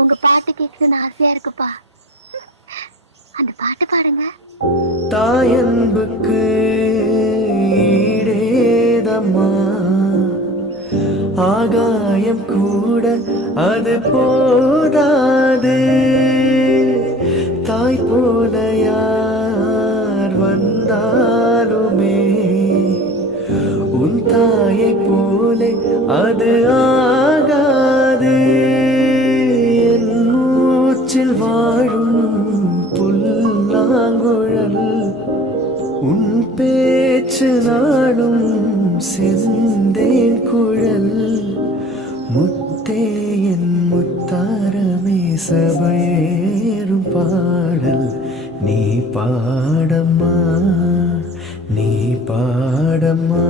உங்க பாட்டு கேட்கணும்னு ஆசையா இருக்குப்பா. அந்த பாட்டு பாடுங்க. தாயன்புக்கு ஈடேதம்மா, ஆகாயம் கூட அது போதாது. தாய் போல யார் வந்தாலுமே உன் தாயை போலே அது ஆகாது. என் மூச்சில் வாழும் புல்லாங்குழல் உன் பேச்சு நாடும் செந்தேன் குழல். முத்தே என் முத்தாரமே சபையேறும் பாடல் நீ பாடம்மா, நீ பாடம்மா.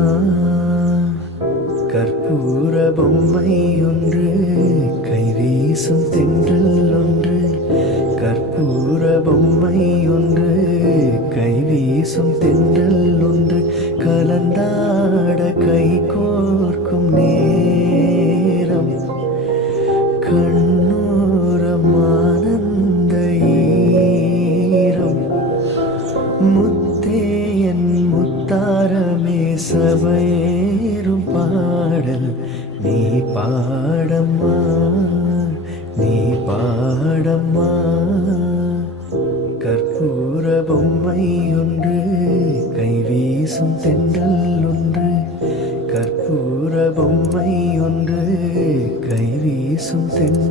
கற்பூர பொம்மை ஒன்று, கைவீசும் தென்றல் ஒன்று. கற்பூர பொம்மை ஒன்று, கைவீசும் தென்றல் ஒன்று. கலந்தாட கை கோர்க்கும் நேரம், கண்ணோரம் ஆனந்த ஈரம். முத்தே என் முத்தாரமே சபையேறும் பாடல் நீ பாடம்மா, நீ பாடம்மா. கற்பூர பொம்மை ஒன்று, கைவீசும் தென்றல் ஒன்று. கற்பூர பொம்மை ஒன்று, கைவீசும் தென்றல்.